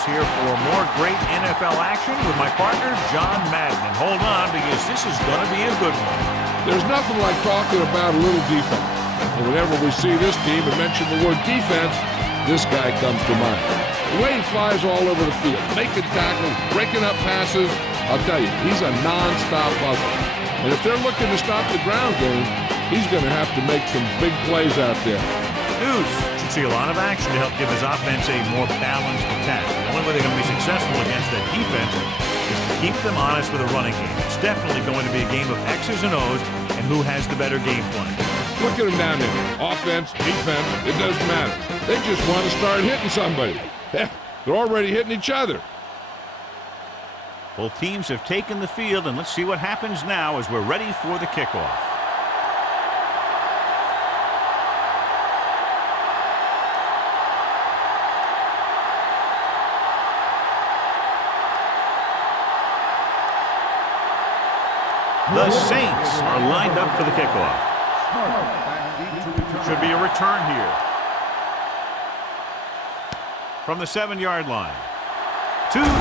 us here for more great NFL action with my partner, John Madden. And hold on, because this is going to be a good one. There's nothing like talking about a little defense. And whenever we see this team and mention the word defense, this guy comes to mind. The way he flies all over the field, making tackles, breaking up passes, I'll tell you, he's a non-stop hustler. And if they're looking to stop the ground game, he's going to have to make some big plays out there. Deuce should see a lot of action to help give his offense a more balanced attack. The only way they're going to be successful against that defense is to keep them honest with a running game. It's definitely going to be a game of X's and O's and who has the better game plan. Look at them down there. Offense, defense, it doesn't matter. They just want to start hitting somebody. They're already hitting each other. Both teams have taken the field, and let's see what happens now as we're ready for the kickoff. The Saints are lined up for the kickoff. Should be a return here. From the 7-yard line. To the 20.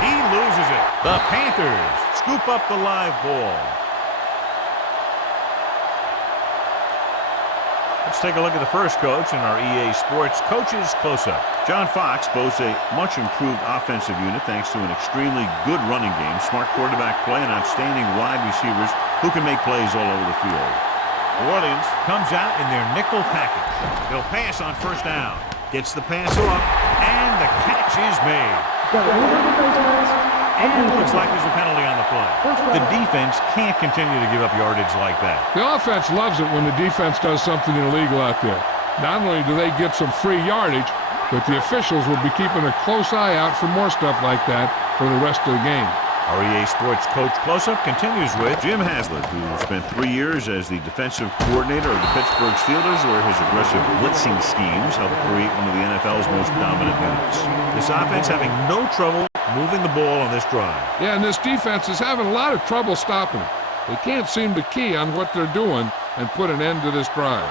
He loses it. The Panthers scoop up the live ball. Let's take a look at the first coach in our EA Sports Coaches Close-Up. John Fox boasts a much improved offensive unit thanks to an extremely good running game, smart quarterback play, and outstanding wide receivers who can make plays all over the field. New Orleans comes out in their nickel package. They'll pass on first down. Gets the pass off, and the catch is made. And looks like there's a penalty on the play. The defense can't continue to give up yardage like that. The offense loves it when the defense does something illegal out there. Not only do they get some free yardage, but the officials will be keeping a close eye out for more stuff like that for the rest of the game. Our EA Sports Coach Close-Up continues with Jim Haslett, who spent 3 years as the defensive coordinator of the Pittsburgh Steelers, where his aggressive blitzing schemes helped create one of the NFL's most dominant units. This offense having no trouble moving the ball on this drive. Yeah, and this defense is having a lot of trouble stopping it. They can't seem to key on what they're doing and put an end to this drive.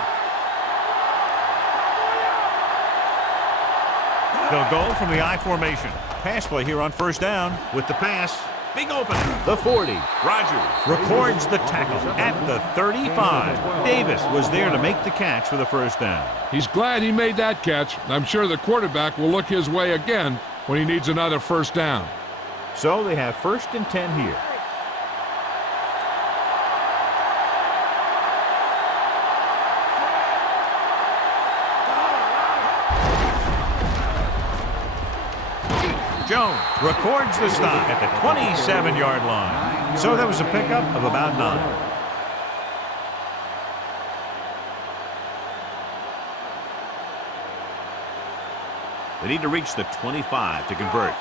They'll go from the I formation. Pass play here on first down with the pass. Big opening. The 40. Rodgers records the tackle at the 35. Davis was there to make the catch for the first down. He's glad he made that catch. I'm sure the quarterback will look his way again when he needs another first down. So they have 1st and 10 here. Jones records the stop at the 27-yard line. So that was a pickup of about 9. They need to reach the 25 to convert.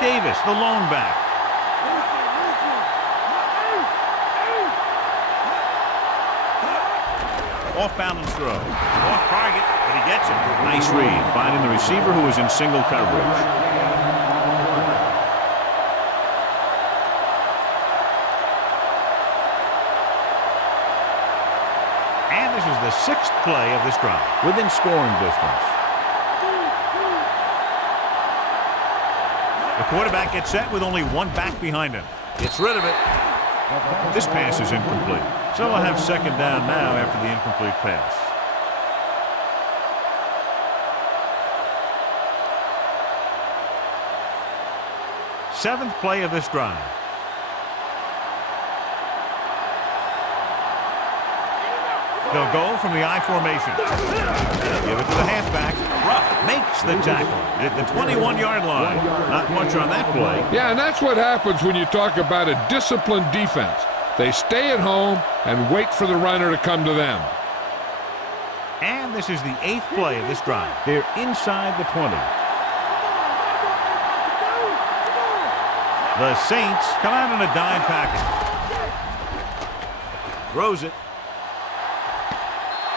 Davis, the lone back. Off balance throw. Off target, but he gets it. Nice read, finding the receiver who was in single coverage. And this is the 6th play of this drive, within scoring distance. The quarterback gets set with only one back behind him. Gets rid of it. This pass is incomplete. So we'll have 2nd down now after the incomplete pass. Seventh play of this drive. They'll go from the I formation. Give it to the halfback. Ruff makes the tackle at the 21-yard line. Not much on that play. Yeah, and that's what happens when you talk about a disciplined defense. They stay at home and wait for the runner to come to them. And this is the 8th play of this drive. They're inside the 20. The Saints come out in a dime package. Throws it.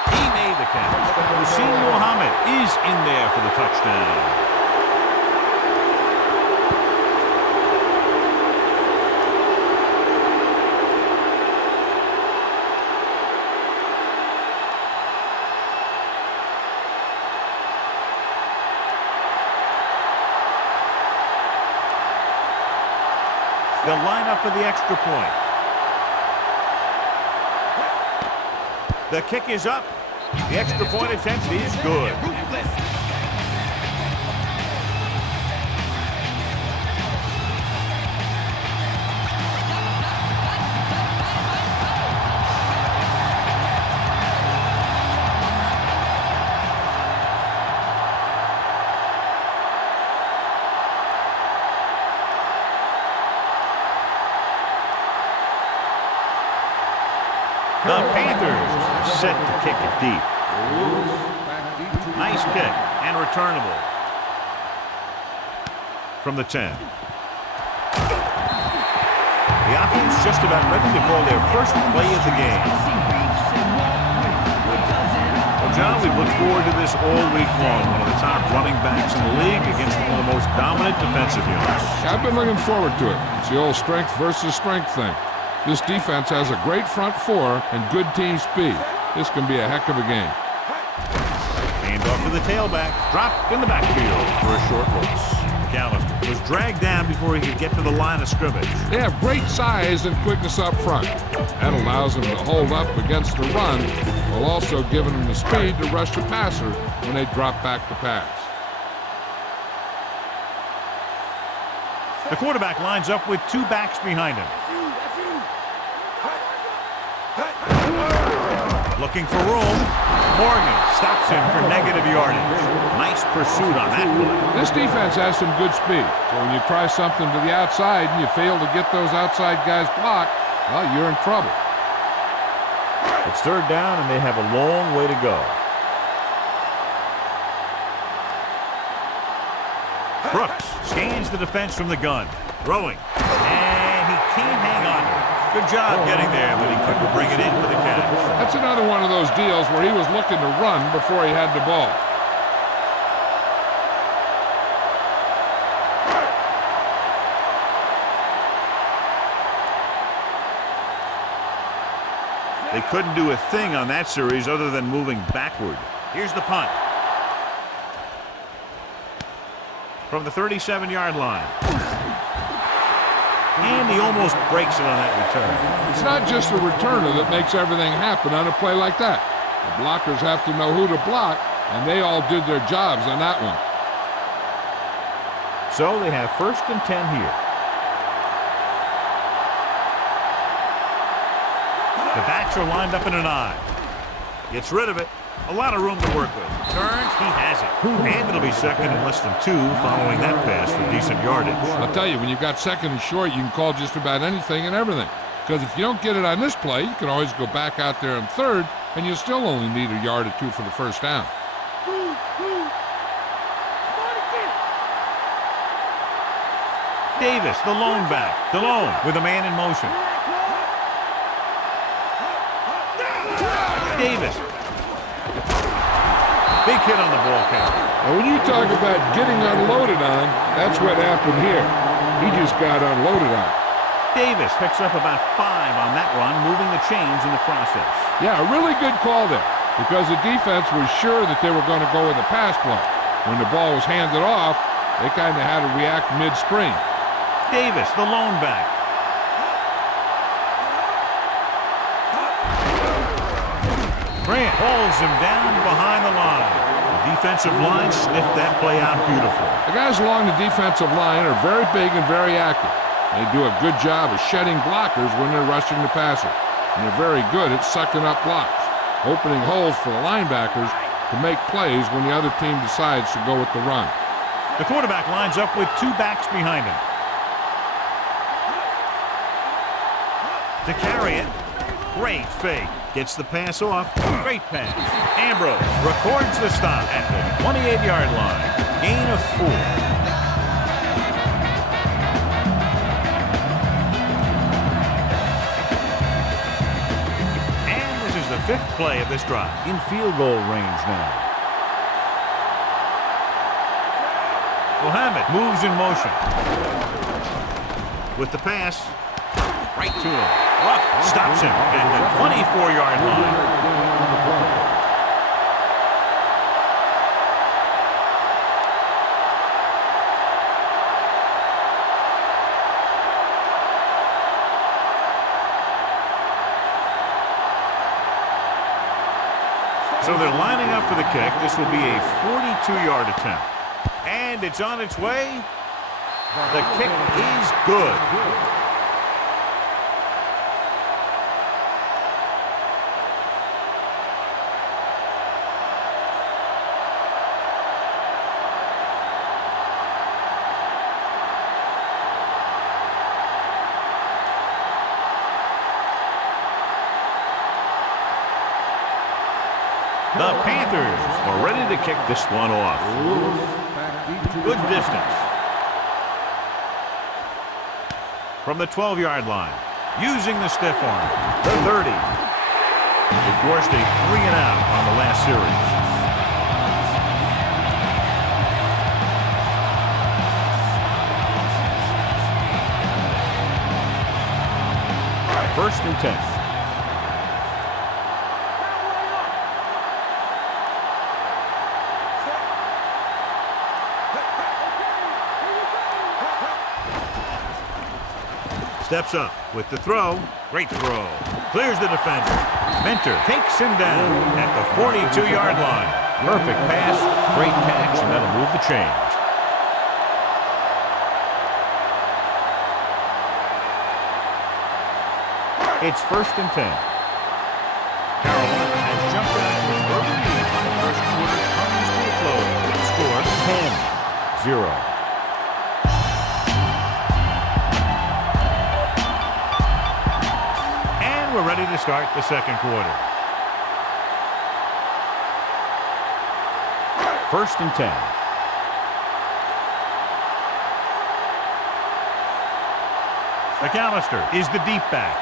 He made the catch. Hussein Muhammad is in there for the touchdown. They'll line up for the extra point. The kick is up. The extra point attempt is good. The Panthers set to kick it deep. Nice kick and returnable. From the 10. The offense just about ready to call their first play of the game. Well, John, we've looked forward to this all week long. One of the top running backs in the league against one of the most dominant defensive units. I've been looking forward to it. It's the old strength versus strength thing. This defense has a great front four and good team speed. This can be a heck of a game. Hand off to the tailback. Dropped in the backfield for a short loss. McAllister was dragged down before he could get to the line of scrimmage. They have great size and quickness up front. That allows them to hold up against the run while also giving them the speed to rush the passer when they drop back to pass. The quarterback lines up with two backs behind him. Looking for room. Morgan stops him for negative yardage. Nice pursuit on that play. This defense has some good speed. So when you try something to the outside and you fail to get those outside guys blocked, well, you're in trouble. It's third down and they have a long way to go. Brooks scans the defense from the gun. Throwing. And he can't hang on to it. Good job getting there, but he couldn't bring it in for the catch. That's another one of those deals where he was looking to run before he had the ball. They couldn't do a thing on that series other than moving backward. Here's the punt. From the 37-yard line. And he almost breaks it on that return. It's not just the returner that makes everything happen on a play like that. The blockers have to know who to block, and they all did their jobs on that one. So they have 1st and 10 here. The backs are lined up in an I. Gets rid of it. A lot of room to work with. Turns, he has it. And it'll be 2nd and less than 2 following that pass for decent yardage. I'll tell you, when you've got 2nd and short, you can call just about anything and everything. Because if you don't get it on this play, you can always go back out there on 3rd, and you'll still only need a yard or 2 for the first down. Davis, the lone back. DeLone with a man in motion. Davis. Big hit on the ball carrier. Now, when you talk about getting unloaded on, that's what happened here. He just got unloaded on. Davis picks up about 5 on that run, moving the chains in the process. Yeah, a really good call there, because the defense was sure that they were going to go with a pass play. When the ball was handed off, they kind of had to react midstream. Davis, the lone back. Grant holds him down behind the line. The defensive line sniffed that play out beautifully. The guys along the defensive line are very big and very active. They do a good job of shedding blockers when they're rushing the passer. And they're very good at sucking up blocks, opening holes for the linebackers to make plays when the other team decides to go with the run. The quarterback lines up with 2 backs behind him. To carry it. Great fake. Gets the pass off. Great pass. Ambrose records the stop at the 28-yard line. Gain of 4. And this is the 5th play of this drive. In field goal range now. Mohammed moves in motion. With the pass. Right to him. Ruff stops him at the 24-yard line. So they're lining up for the kick. This will be a 42-yard attempt. And it's on its way. The kick is good. The Panthers are ready to kick this one off. Good distance. From the 12-yard line, using the stiff arm, the 30. They forced a 3-and-out on the last series. First and 10. Steps up with the throw. Great throw. Clears the defender. Mentor takes him down at the 42-yard line. Perfect pass, great catch, and that'll move the chains. It's first and 10. Carolina has jumped out with early lead. The first quarter comes to a close. The score 10-0. We're ready to start the second quarter. First and 10. McAllister is the deep back.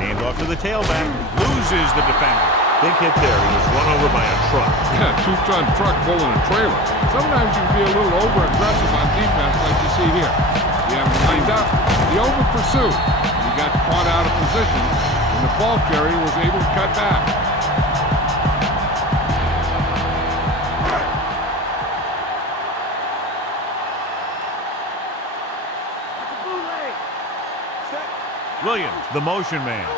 Hand off to the tailback. Loses the defender. Big hit there. He was run over by a truck. Yeah, two-ton truck pulling a trailer. Sometimes you can be a little over-aggressive on defense like you see here. You have him lined up. He over-pursued. He got caught out of position, and the ball carrier was able to cut back. Williams, the motion man.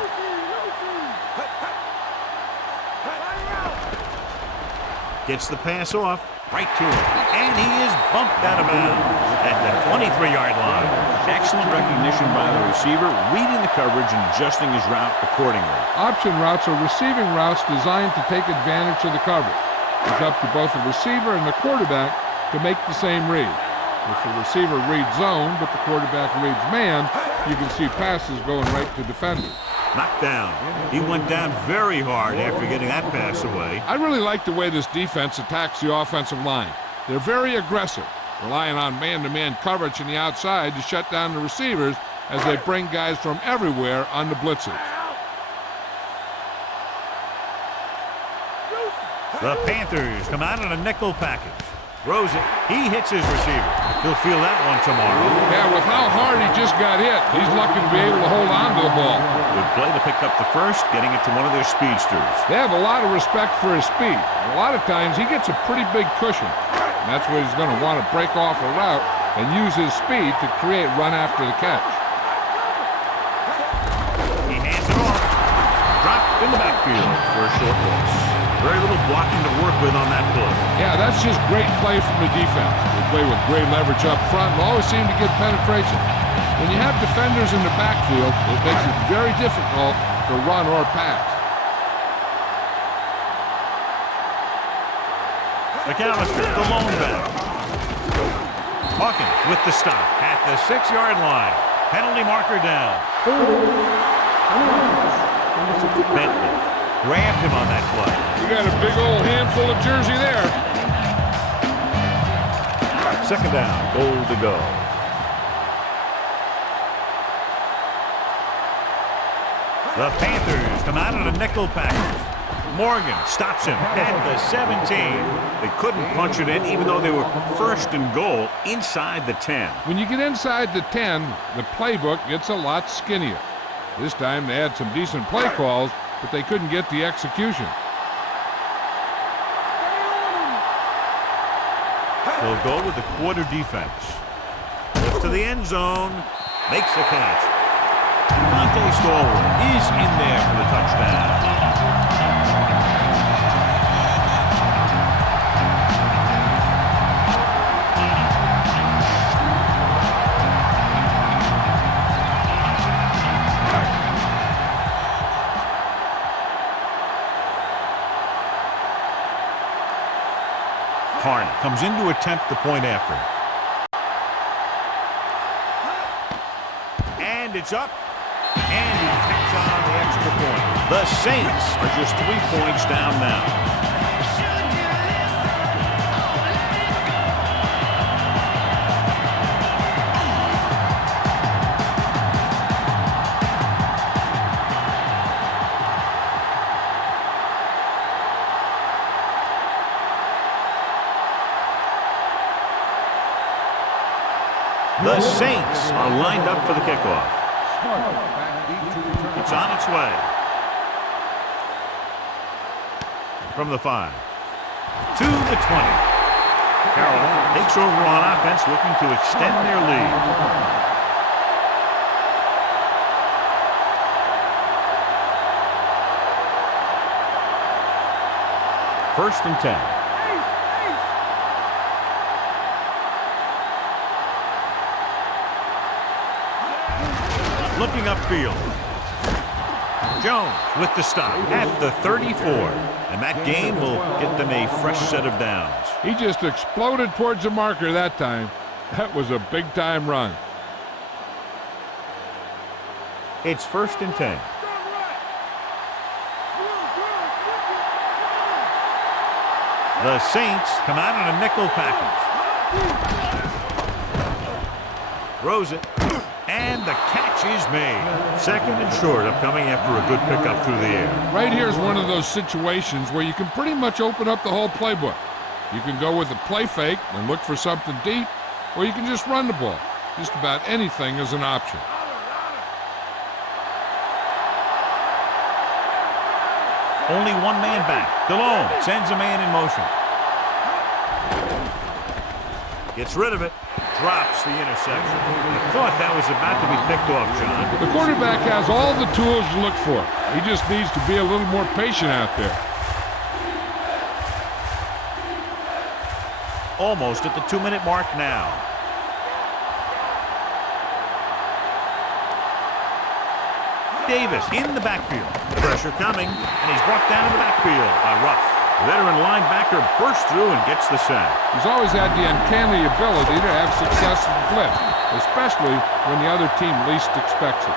Gets the pass off. Right to him. And he is bumped out of bounds at the 23-yard line. Excellent recognition by the receiver, reading the coverage and adjusting his route accordingly. Option routes are receiving routes designed to take advantage of the coverage. It's up to both the receiver and the quarterback to make the same read. If the receiver reads zone, but the quarterback reads man, you can see passes going right to defenders. Knocked down. He went down very hard after getting that pass away. I really like the way this defense attacks the offensive line. They're very aggressive, relying on man-to-man coverage on the outside to shut down the receivers as they bring guys from everywhere on the blitzes. The Panthers come out in a nickel package. Throws it. He hits his receiver. He'll feel that one tomorrow. Yeah, with how hard he just got hit, he's lucky to be able to hold on to the ball. Good play to pick up the first, getting it to one of their speedsters. They have a lot of respect for his speed. A lot of times he gets a pretty big cushion. And that's where he's going to want to break off a route and use his speed to create run after the catch. He hands it off. Dropped in the backfield for a short loss. Very little blocking to work with on that play. Yeah, that's just great play from the defense. They play with great leverage up front and always seem to get penetration. When you have defenders in the backfield, it makes it very difficult to run or pass. McAllister, the lone back. Hawkins with the stop at the 6-yard line. Penalty marker down. Bentley grabbed him on that play. You got a big old handful of jersey there. Second down, goal to go. The Panthers come out in a nickel package. Morgan stops him at the 17. They couldn't punch it in even though they were first and goal inside the 10. When you get inside the 10, the playbook gets a lot skinnier. This time they had some decent play calls, but they couldn't get the execution. They'll go with the quarter defense. Gets to the end zone, makes the catch. Monte Stallworth is in there for the touchdown. Harnett comes in to attempt the point after. And it's up. And he tacks on the extra point. The Saints are just 3 points down now. The Saints are lined up for the kickoff. It's on its way. From the 5 to the 20. Carolina takes over on offense, looking to extend their lead. First and 10. Looking upfield. Jones with the stop at the 34. And that gain will get them a fresh set of downs. He just exploded towards the marker that time. That was a big-time run. It's first and 10. The Saints come out in a nickel package. Throws it. And the catch is made. Second and short, upcoming after a good pickup through the air. Right here is one of those situations where you can pretty much open up the whole playbook. You can go with a play fake and look for something deep, or you can just run the ball. Just about anything is an option. Only one man back. DeLone sends a man in motion. Gets rid of it. Drops the interception. I thought that was about to be picked off, John. The quarterback has all the tools to look for. He just needs to be a little more patient out there. Almost at the 2-minute mark now. Davis in the backfield. Pressure coming, and he's brought down in the backfield by Ruff. The veteran linebacker bursts through and gets the sack. He's always had the uncanny ability to have success in the blitz, especially when the other team least expects it.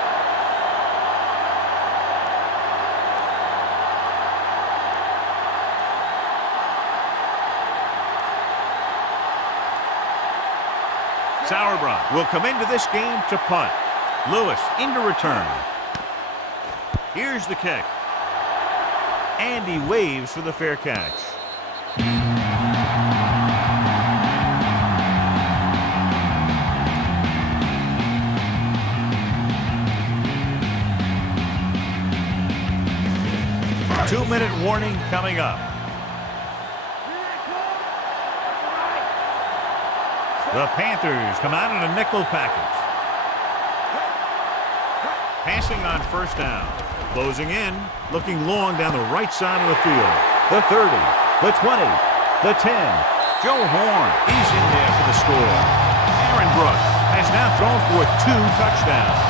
Sauerbrunn will come into this game to punt. Lewis into return. Here's the kick. And he waves for the fair catch. Two-minute warning coming up. The Panthers come out in a nickel package. Passing on first down. Closing in, looking long down the right side of the field. The 30, the 20, the 10. Joe Horn, he's in there for the score. Aaron Brooks has now thrown for 2 touchdowns.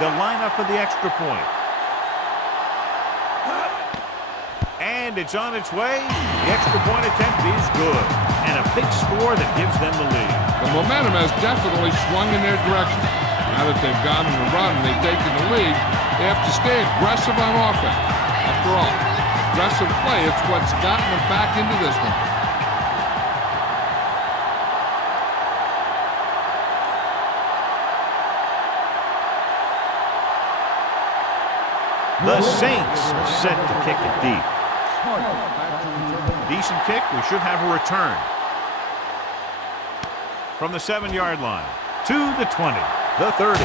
They'll line up for the extra point. And it's on its way. The extra point attempt is good. And a big score that gives them the lead. The momentum has definitely swung in their direction. Now that they've gone on a run and they've taken the lead, they have to stay aggressive on offense. After all, aggressive play, it's what's gotten them back into this one. The Saints set to kick it deep. Decent kick. We should have a return. From the 7-yard line to the 20, the 30.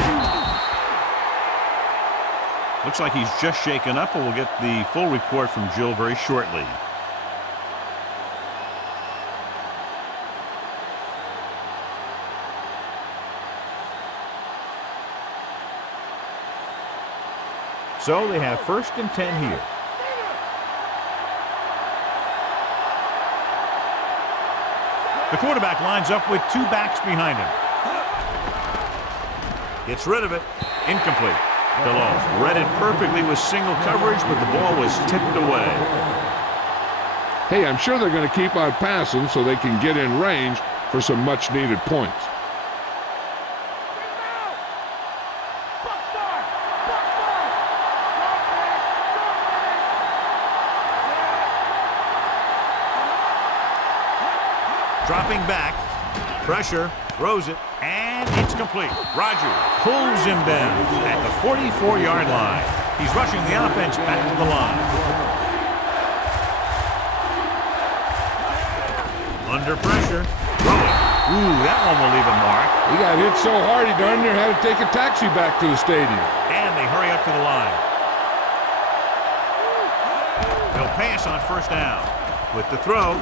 Looks like he's just shaken up, and we'll get the full report from Jill very shortly. So they have 1st and 10 here. The quarterback lines up with 2 backs behind him. Gets rid of it. Incomplete. Delos read it perfectly with single coverage, but the ball was tipped away. Hey, I'm sure they're going to keep on passing so they can get in range for some much-needed points. Dropping back, pressure, throws it, and it's complete. Rodgers pulls him down at the 44-yard line. He's rushing the offense back to the line. Under pressure, throwing. Ooh, that one will leave a mark. He got hit so hard he darn near had to take a taxi back to the stadium. And they hurry up to the line. He'll pass on 1st down with the throw.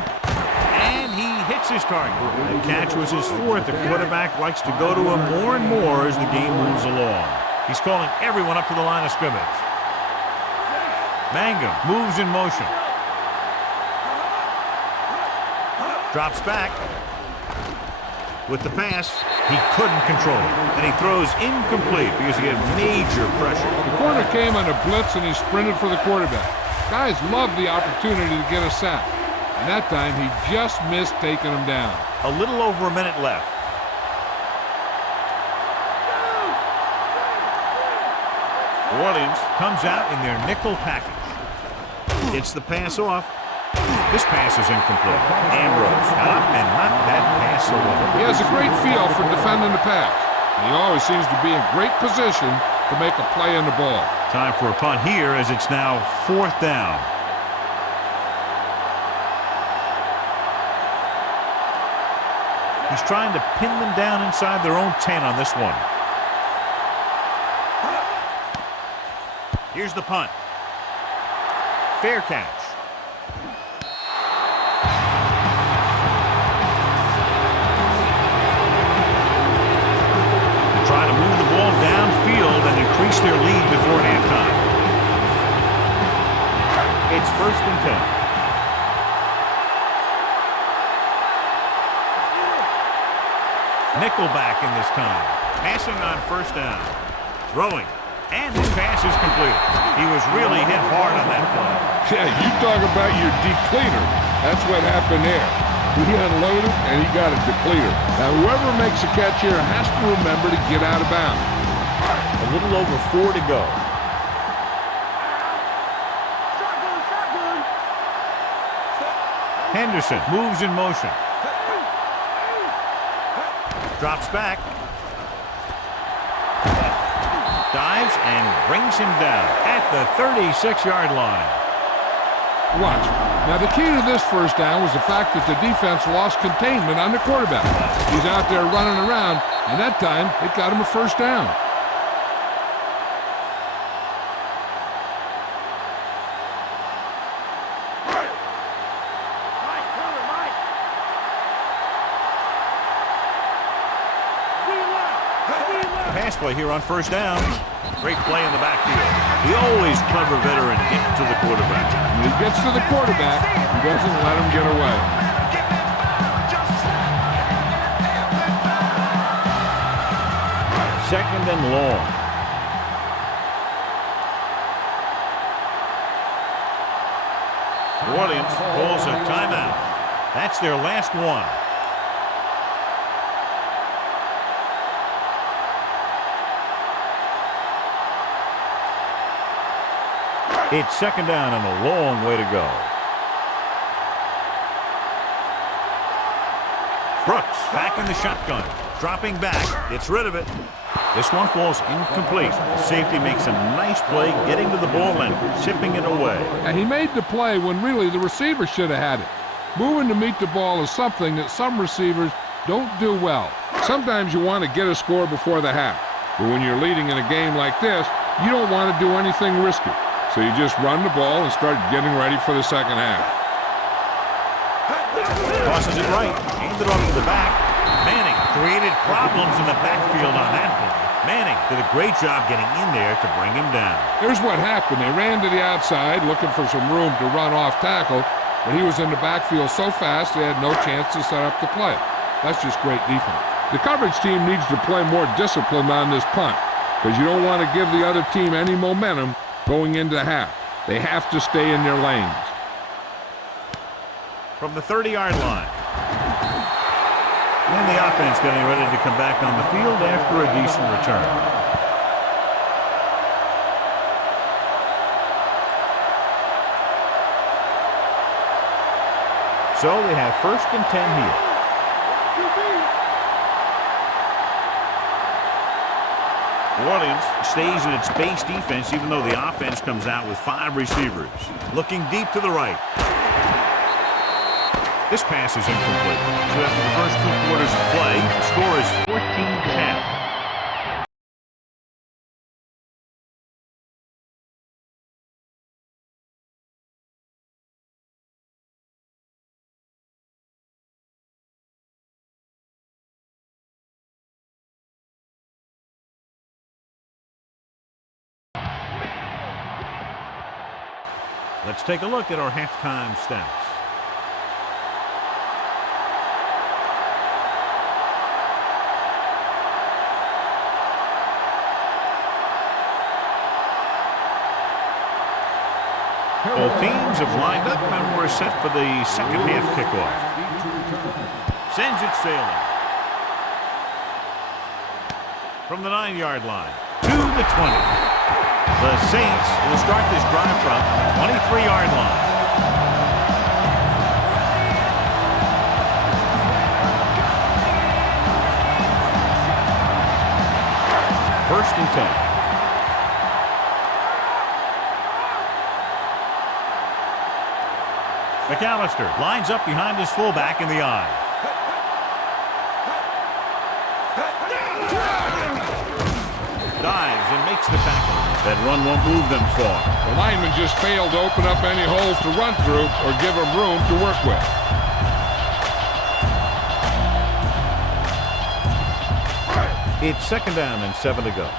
And he hits his target. The catch was his 4th. The quarterback likes to go to him more and more as the game moves along. He's calling everyone up to the line of scrimmage. Mangum moves in motion. Drops back. With the pass, he couldn't control it. And he throws incomplete because he had major pressure. The corner came on a blitz and he sprinted for the quarterback. Guys love the opportunity to get a sack. And that time, he just missed taking him down. A little over a minute left. New Orleans comes out in their nickel package. It's the pass off. This pass is incomplete. Ambrose up and knocked that pass away. He has a great feel for defending the pass. And he always seems to be in great position to make a play on the ball. Time for a punt here as it's now 4th down. He's trying to pin them down inside their own 10 on this one. Here's the punt. Fair catch. Trying to move the ball downfield and increase their lead before halftime. It's 1st and 10. Nickelback in this time. Passing on 1st down. Throwing. And his pass is completed. He was really hit hard on that play. Yeah, you talk about your depleter. That's what happened there. He unloaded and he got a depleter. Now, whoever makes a catch here has to remember to get out of bounds. A little over 4 to go. Henderson moves in motion. Drops back. Dives and brings him down at the 36-yard line. Watch. Now, the key to this 1st down was the fact that the defense lost containment on the quarterback. He's out there running around, and that time it got him a 1st down. Pass play here on 1st down. Great play in the backfield. The always clever veteran getting to the quarterback. When he gets to the quarterback, he doesn't let him get away. 2nd and long. New Orleans pulls a timeout. That's their last one. It's 2nd down and a long way to go. Brooks back in the shotgun. Dropping back. Gets rid of it. This one falls incomplete. The safety makes a nice play getting to the ball and chipping it away. And he made the play when really the receiver should have had it. Moving to meet the ball is something that some receivers don't do well. Sometimes you want to get a score before the half. But when you're leading in a game like this, you don't want to do anything risky. So you just run the ball and start getting ready for the second half. Tosses it right. Handed off to the back. Manning created problems in the backfield on that play. Manning did a great job getting in there to bring him down. Here's what happened. They ran to the outside looking for some room to run off tackle, but he was in the backfield so fast they had no chance to set up the play. That's just great defense. The coverage team needs to play more disciplined on this punt because you don't want to give the other team any momentum going into half. They have to stay in their lanes. From the 30-yard line. And the offense getting ready to come back on the field after a decent return. So they have 1st and 10 here. New Orleans stays in its base defense even though the offense comes out with 5 receivers. Looking deep to the right. This pass is incomplete. So after the first 2 quarters of play, the score is 14-10. Let's take a look at our halftime stats. Both teams have lined up and we're set for the second half kickoff. Sends it sailing. From the 9-yard line to the 20. The Saints will start this drive from the 23-yard line. First and 10. McAllister lines up behind his fullback in the eye. Dives and makes the tackle. That run won't move them far. The lineman just failed to open up any holes to run through or give him room to work with. It's 2nd down and 7 to go.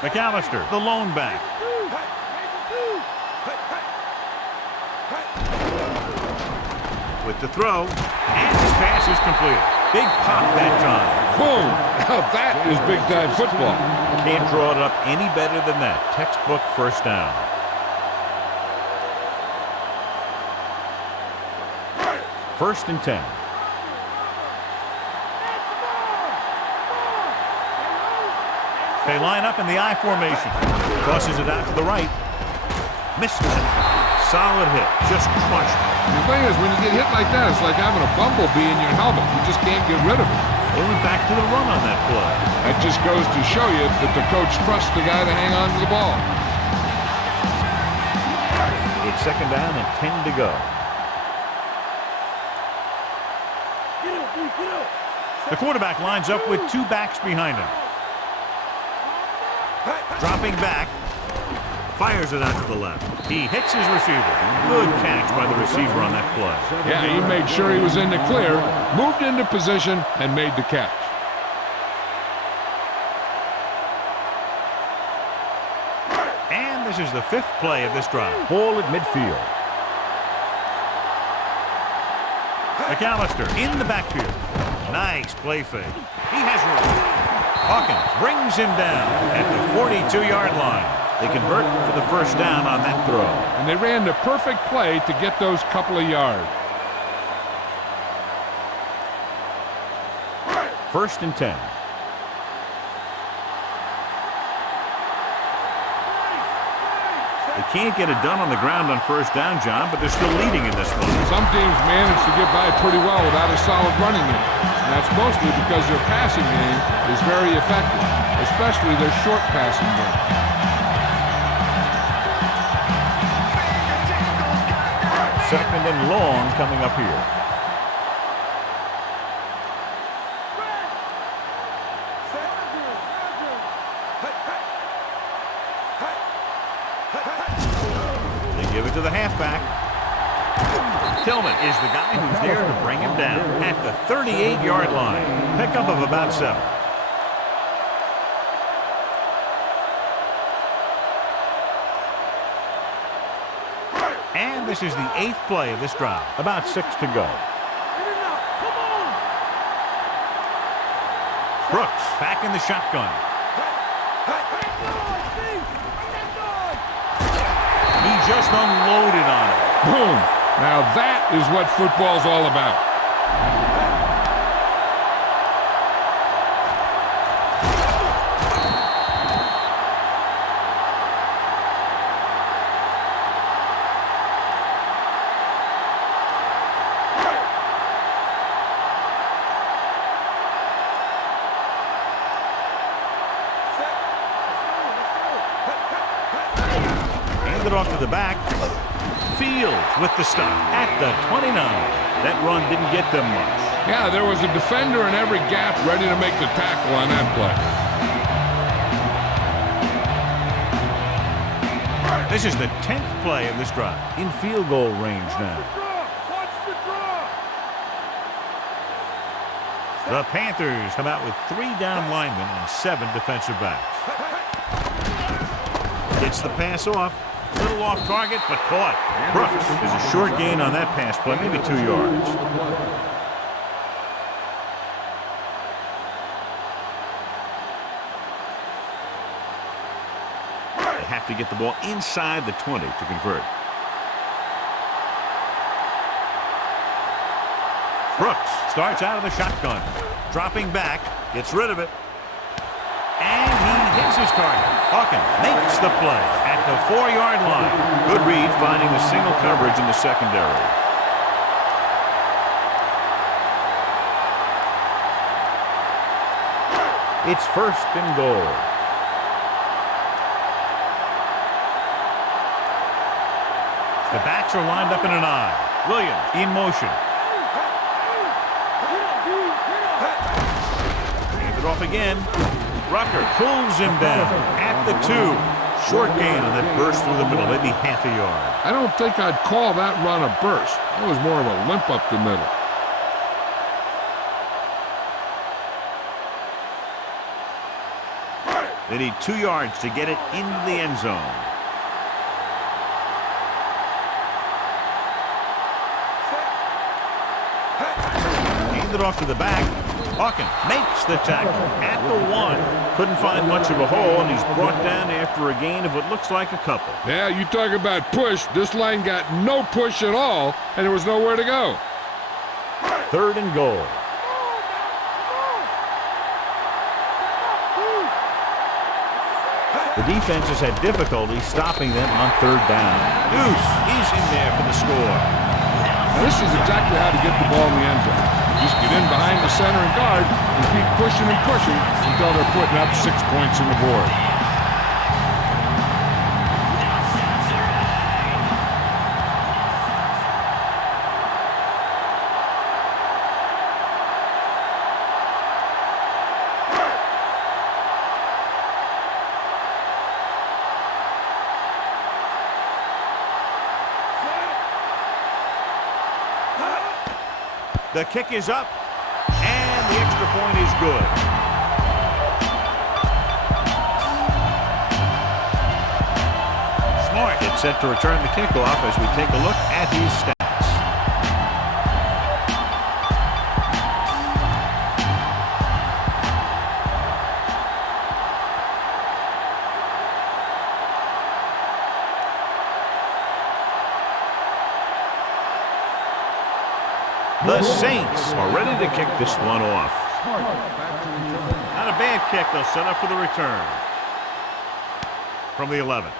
McAllister, the lone back. With the throw, and his pass is completed. Big pop that time. Boom! Now that is big-time football. Can't draw it up any better than that. Textbook first down. First and 10. They line up in the I formation. Tosses it out to the right. Missed it. Solid hit. Just crushed. The thing is, when you get hit like that, it's like having a bumblebee in your helmet. You just can't get rid of it. They went back to the run on that play. That just goes to show you that the coach trusts the guy to hang on to the ball. It's 2nd down and 10 to go. The quarterback lines up with 2 backs behind him. Dropping back. Fires it out to the left. He hits his receiver. Good catch by the receiver on that play. Yeah, he made sure he was in the clear, moved into position, and made the catch. And this is the 5th play of this drive. Ball at midfield. McAllister in the backfield. Nice play fake. He has room. Hawkins brings him down at the 42-yard line. They convert for the first down on that throw. And they ran the perfect play to get those couple of yards. First and 10. They can't get it done on the ground on first down, John, but they're still leading in this one. Some teams manage to get by pretty well without a solid running game. And that's mostly because their passing game is very effective, especially their short passing game. Second and long coming up here. They give it to the halfback. Tillman is the guy who's there to bring him down at the 38-yard line. Pickup of about 7. And this is the 8th play of this drive. About 6 to go. Brooks back in the shotgun. He just unloaded on it. Boom! Now that is what football's all about. Hand it off to the back. Fields with the stop at the 29. That run didn't get them much. Yeah, there was a defender in every gap ready to make the tackle on that play. This is the 10th play of this drive. In field goal range now. The Panthers come out with 3 down linemen and 7 defensive backs. Gets the pass off. Little off target, but caught. Brooks is a short gain on that pass play, maybe 2 yards. They have to get the ball inside the 20 to convert. Brooks starts out of the shotgun. Dropping back, gets rid of it. And he hits his target. Hawkins makes the play at the 4-yard line. Good read, finding the single coverage in the secondary. It's first and goal. The backs are lined up in an I. Williams in motion. Hands it off again. Rucker pulls him down at the 2. Short gain on that burst through the middle, maybe half a yard. I don't think I'd call that run a burst. That was more of a limp up the middle. They need 2 yards to get it into the end zone. Hand it off to the back. Hawkins makes the tackle at the 1. Couldn't find much of a hole, and he's brought down after a gain of what looks like a couple. Yeah, you talk about push. This line got no push at all, and there was nowhere to go. Third and goal. The defense has had difficulty stopping them on 3rd down. Deuce, he's in there for the score. Now, this is exactly how to get the ball in the end zone. Just get in behind the center and guard and keep pushing and pushing until they're putting up 6 points on the board. The kick is up, and the extra point is good. Smart gets set to return the kickoff as we take a look at his stats. The Saints are ready to kick this one off. Not a bad kick. They'll set up for the return. From the 11.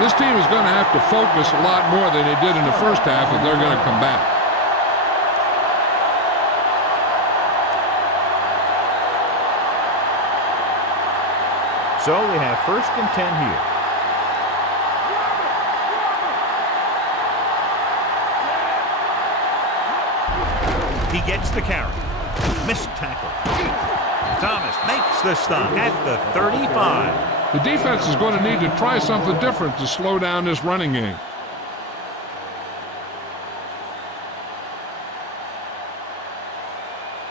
This team is going to have to focus a lot more than they did in the first half if they're going to come back. So they have 1st and 10 here. He gets the carry. Missed tackle. Thomas makes the stop at the 35. The defense is going to need to try something different to slow down this running game.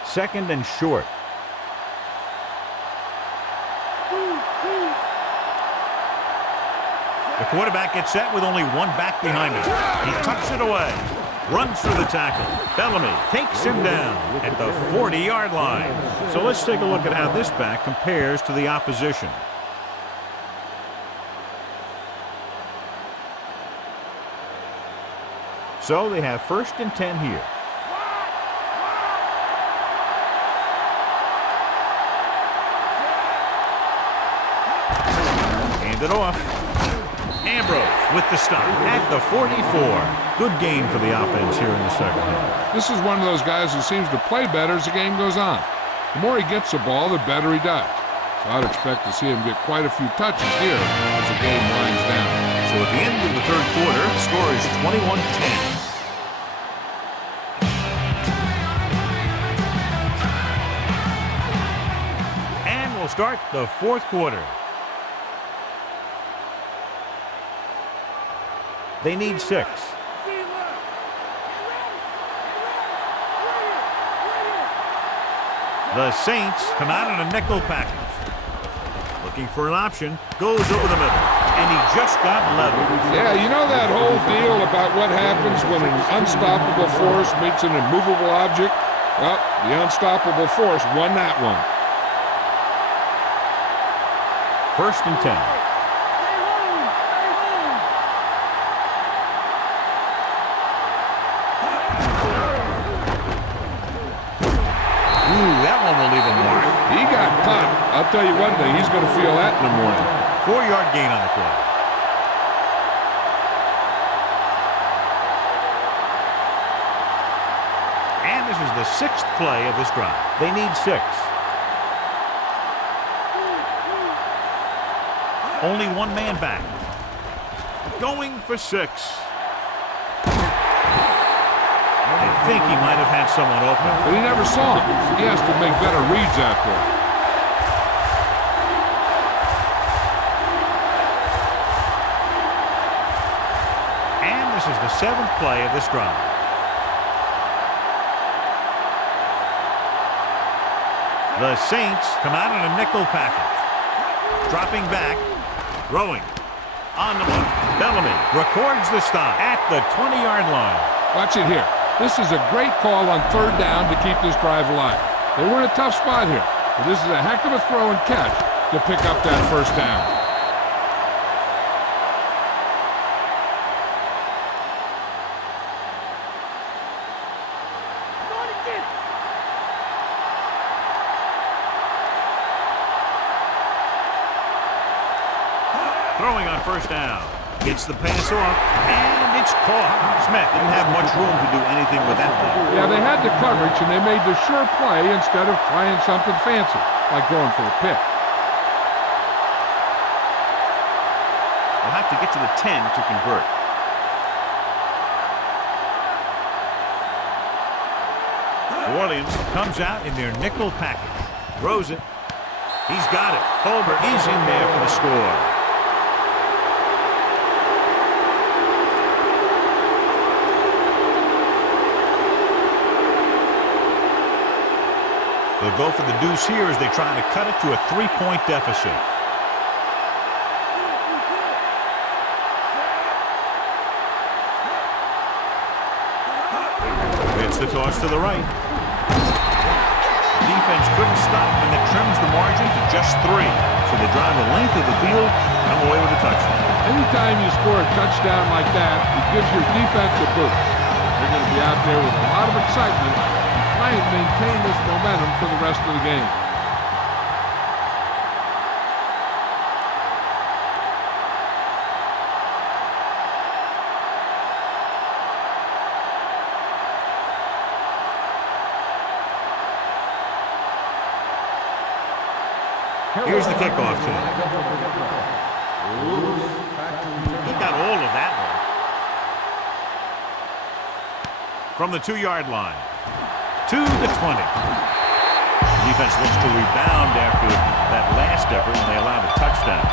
Second and short. The quarterback gets set with only one back behind him. He tucks it away. Runs through the tackle. Bellamy takes him down at the 40-yard line. So let's take a look at how this back compares to the opposition. So they have 1st and 10 here. Hand it off. Ambrose with the stop at the 44. Good gain for the offense here in the second half. This is one of those guys who seems to play better as the game goes on. The more he gets the ball, the better he does. So I'd expect to see him get quite a few touches here as the game winds down. So at the end of the third quarter, the score is 21-10. And we'll start the fourth quarter. They need 6. The Saints come out in a nickel package. Looking for an option, goes over the middle, and he just got leveled. Yeah, you know that whole deal about what happens when an unstoppable force meets an immovable object? Well, the unstoppable force won that one. 1st and 10. That one will leave a mark. He got caught. I'll tell you one thing, he's going to feel that in the morning. 4-yard gain on the play. And this is the 6th play of this drive. They need 6. Only one man back. Going for 6. I think he might have had someone open. But he never saw him. He has to make better reads out there. And this is the 7th play of this drive. The Saints come out in a nickel package. Dropping back. Throwing. On the mark. Bellamy records the stop at the 20-yard line. Watch it here. This is a great call on 3rd down to keep this drive alive. They were in a tough spot here, but this is a heck of a throw and catch to pick up that 1st down. Throwing on 1st down. Gets the pass off, and it's caught. Smith didn't have much room to do anything with that thing. Yeah, they had the coverage, and they made the sure play instead of trying something fancy, like going for a pick. They'll have to get to the 10 to convert. New Orleans comes out in their nickel package. Throws it. He's got it. Colbert is in there for the score. They'll go for the deuce here as they try to cut it to a 3-point deficit. It's the toss to the right. The defense couldn't stop, and it trims the margin to just 3. So they drive the length of the field, come away with a touchdown. Anytime you score a touchdown like that, it gives your defense a boost. They're going to be out there with a lot of excitement, trying to maintain this momentum for the rest of the game. Here's the kickoff team. He got all of that one. From the 2-yard line to the 20. Defense looks to rebound after that last effort when they allowed a touchdown.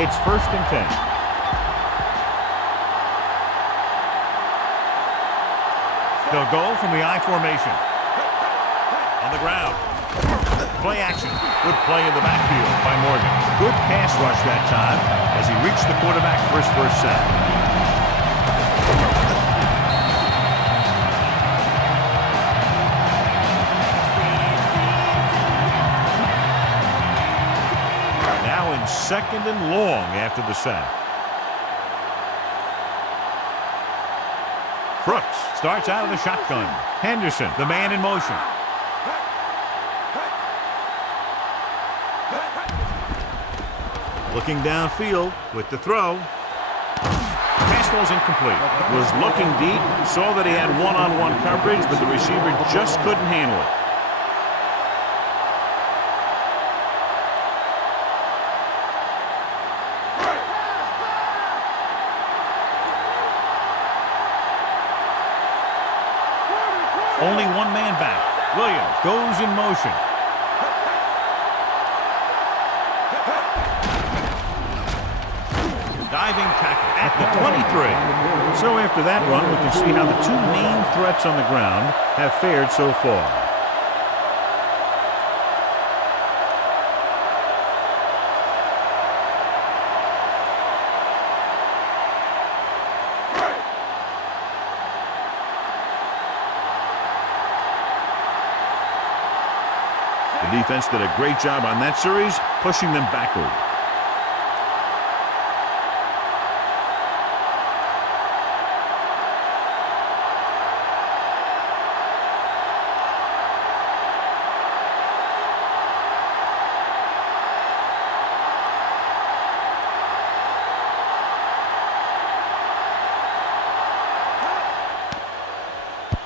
It's 1st and 10. They'll go from the I formation. On the ground. Play action. Good play in the backfield by Morgan. Good pass rush that time as he reached the quarterback for his first sack. Now in 2nd and long after the sack. Brooks starts out of the shotgun. Henderson, the man in motion. Looking downfield with the throw. Pass ball's incomplete. Was looking deep, saw that he had one-on-one coverage, but the receiver just couldn't handle it. Only one man back. Williams goes in motion. Diving tackle at the 23. So after that run, we can see how the two main threats on the ground have fared so far. The defense did a great job on that series, pushing them backward.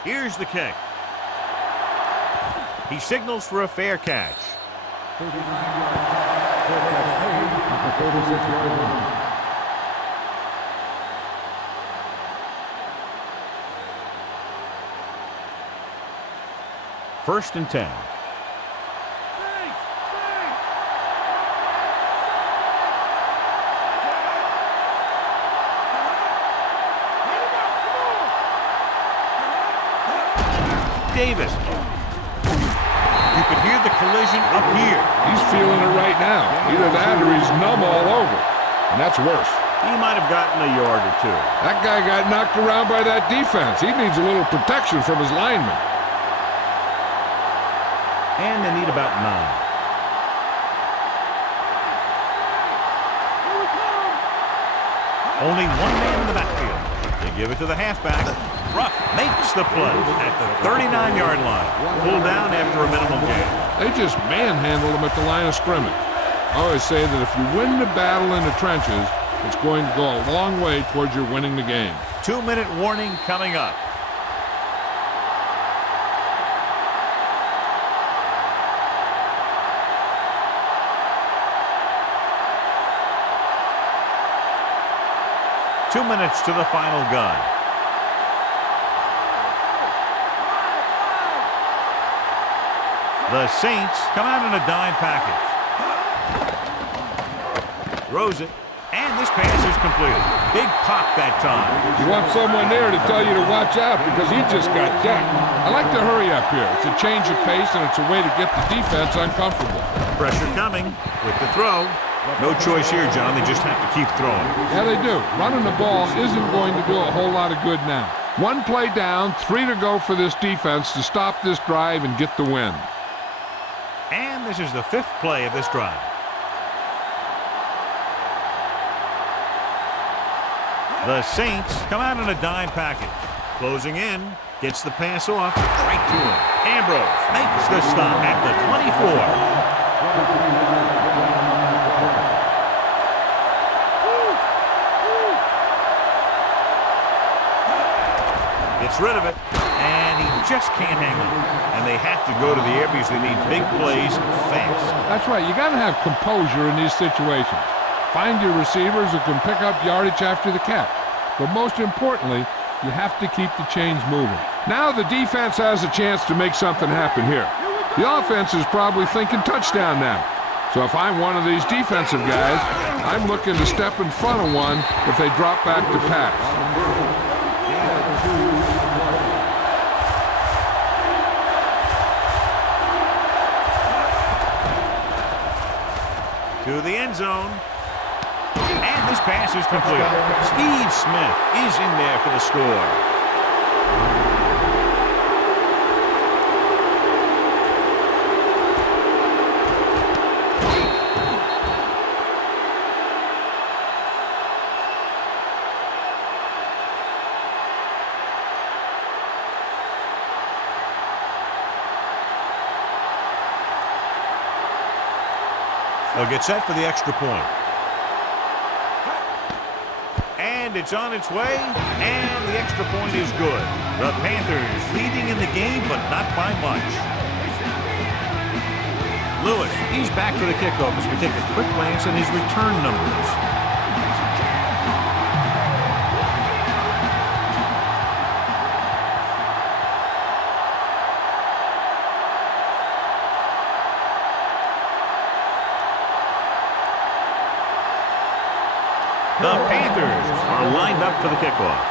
Here's the kick. He signals for a fair catch. First and 10. Davis. You could hear the collision up here. He's feeling it right now. Either that or he's numb all over. And that's worse. He might have gotten a yard or two. That guy got knocked around by that defense. He needs a little protection from his linemen. And they need about 9. Only one man in the backfield. They give it to the halfback. Ruff makes the play at the 39-yard line. Pulled down after a minimal gain. They just manhandled him at the line of scrimmage. I always say that if you win the battle in the trenches, it's going to go a long way towards your winning the game. 2-minute warning coming up. Two minutes to the final gun. The Saints come out in a dime package. Throws it, and this pass is completed. Big pop that time. You want someone there to tell you to watch out because he just got decked. I like to hurry up here. It's a change of pace, and it's a way to get the defense uncomfortable. Pressure coming with the throw. No choice here, John. They just have to keep throwing. Yeah, they do. Running the ball isn't going to do a whole lot of good now. 1 play down, 3 to go for this defense to stop this drive and get the win. And this is the 5th play of this drive. The Saints come out in a dime package. Closing in, gets the pass off, right to him. Ambrose makes the stop at the 24. It's rid of it, and he just can't hang on. And they have to go to the air because they need big plays fast. That's right. You got to have composure in these situations. Find your receivers who can pick up yardage after the catch. But most importantly, you have to keep the chains moving. Now the defense has a chance to make something happen here. The offense is probably thinking touchdown now. So if I'm one of these defensive guys, I'm looking to step in front of one if they drop back to pass. To the end zone. And this pass is complete. Steve Smith is in there for the score. They'll get set for the extra point. And it's on its way, and the extra point is good. The Panthers leading in the game, but not by much. Lewis, he's back for the kickoff as we take a quick glance at his return numbers. The Panthers are lined up for the kickoff.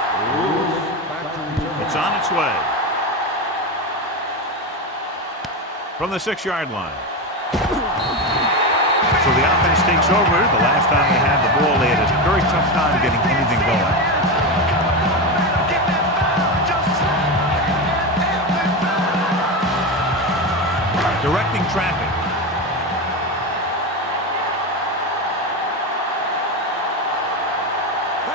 It's on its way. From the 6-yard line. So the offense takes over. The last time they had the ball, they had a very tough time getting anything going. Directing traffic.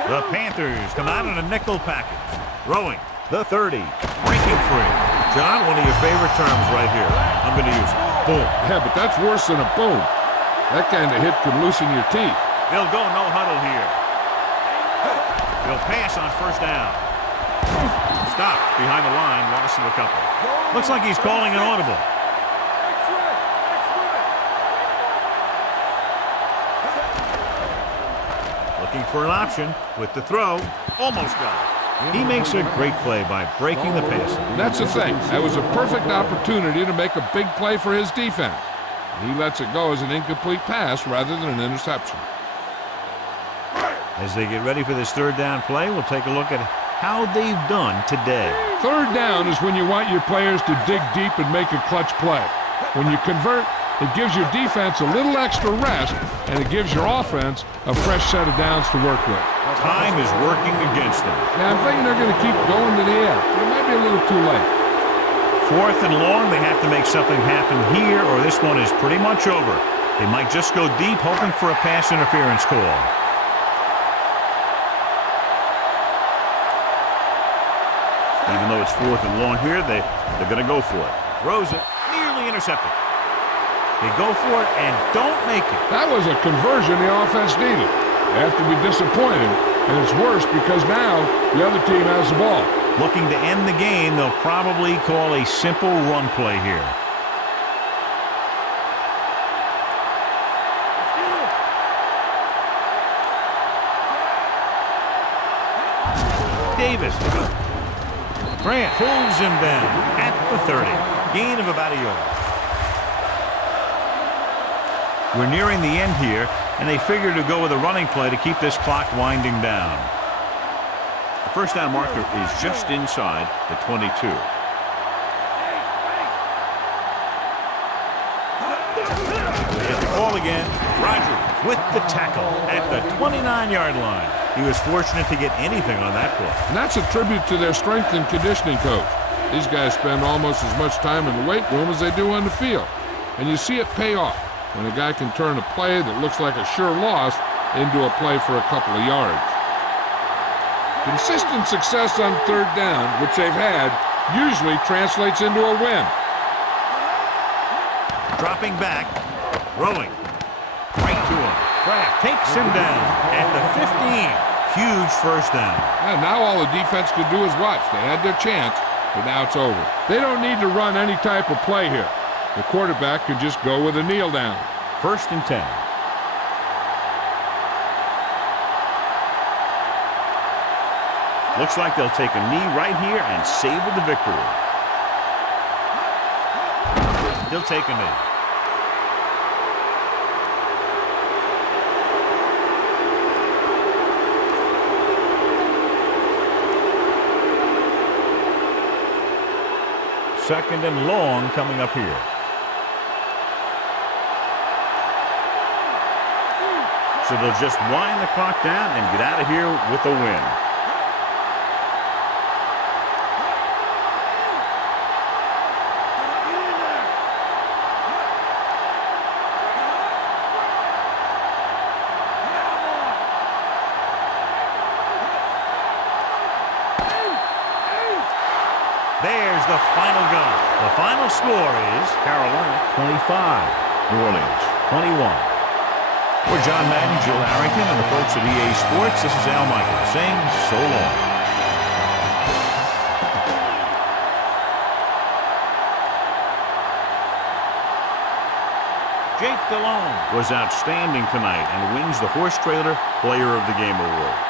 The Panthers come out in a nickel package. Rowing, the 30, breaking free. John, one of your favorite terms right here. I'm going to use it. Boom. Yeah, but that's worse than a boom. That kind of hit could loosen your teeth. They'll go no huddle here. They'll pass on first down. Stop behind the line, loss of a couple. Looks like he's calling an audible. Looking for an option with the throw. Almost got it. He makes a great play by breaking the pass. That's the thing. That was a perfect opportunity to make a big play for his defense. He lets it go as an incomplete pass rather than an interception. As they get ready for this third down play, we'll take a look at how they've done today. Third down is when you want your players to dig deep and make a clutch play. When you convert, it gives your defense a little extra rest, and it gives your offense a fresh set of downs to work with. Time is working against them. Now, I'm thinking they're going to keep going to the air. It might be a little too late. 4th and long, they have to make something happen here, or this one is pretty much over. They might just go deep, hoping for a pass interference call. Even though it's 4th and long here, they're going to go for it. Throws it, nearly intercepted. They go for it and don't make it. That was a conversion the offense needed. They have to be disappointed, and it's worse because now the other team has the ball. Looking to end the game, they'll probably call a simple run play here. Davis. Grant pulls him down at the 30. Gain of about a yard. We're nearing the end here, and they figure to go with a running play to keep this clock winding down. The first down marker is just inside the 22. They get the call again. Roger with the tackle at the 29-yard line. He was fortunate to get anything on that play. And that's a tribute to their strength and conditioning coach. These guys spend almost as much time in the weight room as they do on the field. And you see it pay off when a guy can turn a play that looks like a sure loss into a play for a couple of yards. Consistent success on third down, which they've had, usually translates into a win. Dropping back, throwing, right to him. Kraft takes him down at the 15. huge first down. And now all the defense could do is watch. They had their chance, but now it's over. They don't need to run any type of play here. The quarterback can just go with a kneel down. 1st and 10. Looks like they'll take a knee right here and savor the victory. He'll take a knee. Second and long coming up here. So they'll just wind the clock down and get out of here with a win. There's the final gun. The final score is Carolina 25, New Orleans 21. For John Madden, Jill Harrington, and the folks at EA Sports, this is Al Michaels saying so long. Jake Delhomme was outstanding tonight and wins the Horse Trailer Player of the Game award.